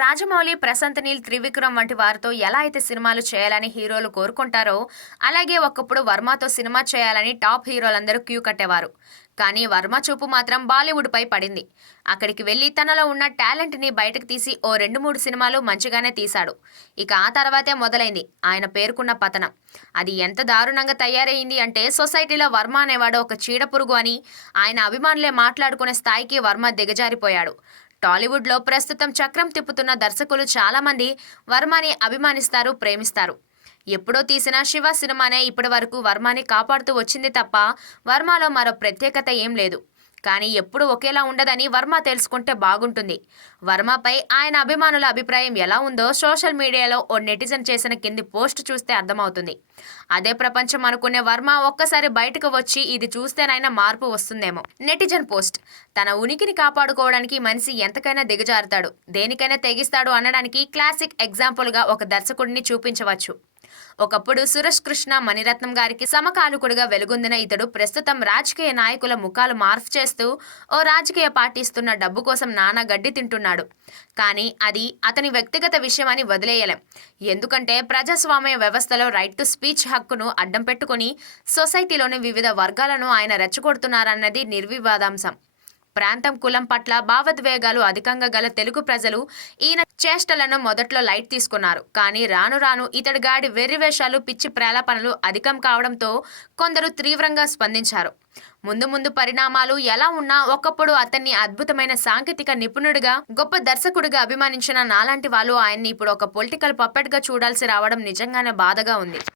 రాజమౌళి ప్రశాంత్ నీల్ త్రివిక్రమ్ వంటి వారితో ఎలా అయితే సినిమాలు చేయాలని హీరోలు కోరుకుంటారో అలాగే ఒకప్పుడు వర్మతో సినిమా చేయాలని టాప్ హీరోలందరూ క్యూ కట్టేవారు. కానీ వర్మ చూపు మాత్రం బాలీవుడ్పై పడింది. అక్కడికి వెళ్ళి తనలో ఉన్న టాలెంట్ని బయటకు తీసి ఓ రెండు మూడు సినిమాలు మంచిగానే తీశాడు. ఇక ఆ తర్వాతే మొదలైంది. ఆయన పేర్కొన్న పతనం. అది ఎంత దారుణంగా తయారైంది అంటే సొసైటీలో వర్మ అనేవాడు ఒక చీడపురుగు అని ఆయన అభిమానులే మాట్లాడుకునే స్థాయికి వర్మ దిగజారిపోయాడు. టాలీవుడ్లో ప్రస్తుతం చక్రం తిప్పుతున్న దర్శకులు చాలామంది వర్మని అభిమానిస్తారు ప్రేమిస్తారు. ఎప్పుడో తీసిన శివ సినిమానే ఇప్పటి వరకు వర్మని కాపాడుతూ వచ్చింది తప్ప వర్మలో మరో ప్రత్యేకత ఏం లేదు. కానీ ఎప్పుడు ఒకేలా ఉండదని వర్మ తెలుసుకుంటే బాగుంటుంది. వర్మపై ఆయన అభిమానుల అభిప్రాయం ఎలా ఉందో సోషల్ మీడియాలో ఓ నెటిజన్ చేసిన కింది పోస్ట్ చూస్తే అర్థమవుతుంది. అదే ప్రపంచం అనుకునే వర్మ ఒక్కసారి బయటకు వచ్చి ఇది చూస్తేనైనా మార్పు వస్తుందేమో. నెటిజన్ పోస్ట్ తన ఉనికిని కాపాడుకోవడానికి మనిషి ఎంతకైనా దిగజారుతాడు. దేనికైనా తెగిస్తాడు అనడానికి క్లాసిక్ ఎగ్జాంపుల్గా ఒక దర్శకుడిని చూపించవచ్చు. ఒకప్పుడు సురేష్ కృష్ణ మణిరత్నం గారికి సమకాలుకుడిగా వెలుగొందిన ఇతడు ప్రస్తుతం రాజకీయ నాయకుల ముఖాలు మార్ఫ్ చేస్తూ ఓ రాజకీయ పార్టీ ఇస్తున్న డబ్బు కోసం నానా గడ్డి తింటున్నాడు. కానీ అది అతని వ్యక్తిగత విషయం అని వదిలేయలేం. ఎందుకంటే ప్రజాస్వామ్య వ్యవస్థలో రైట్ టు స్పీచ్ హక్కును అడ్డం పెట్టుకుని సొసైటీలోని వివిధ వర్గాలను ఆయన రెచ్చగొడుతున్నారన్నది నిర్వివాదాంశం. ప్రాంతం కులం పట్ల భావోద్వేగాలు అధికంగా గల తెలుగు ప్రజలు ఈయన చేష్టలను మొదట్లో లైట్ తీసుకున్నారు. కానీ రాను రాను ఇతడి గాడి వెర్రివేషాలు పిచ్చి ప్రేలాపనలు అధికం కావడంతో కొందరు తీవ్రంగా స్పందించారు. ముందు ముందు పరిణామాలు ఎలా ఉన్నా ఒకప్పుడు అతన్ని అద్భుతమైన సాంకేతిక నిపుణుడిగా గొప్ప దర్శకుడిగా అభిమానించిన నాలాంటి వాళ్ళు ఆయన్ని ఇప్పుడు ఒక పొలిటికల్ పప్పెట్గా చూడాల్సి రావడం నిజంగానే బాధగా ఉంది.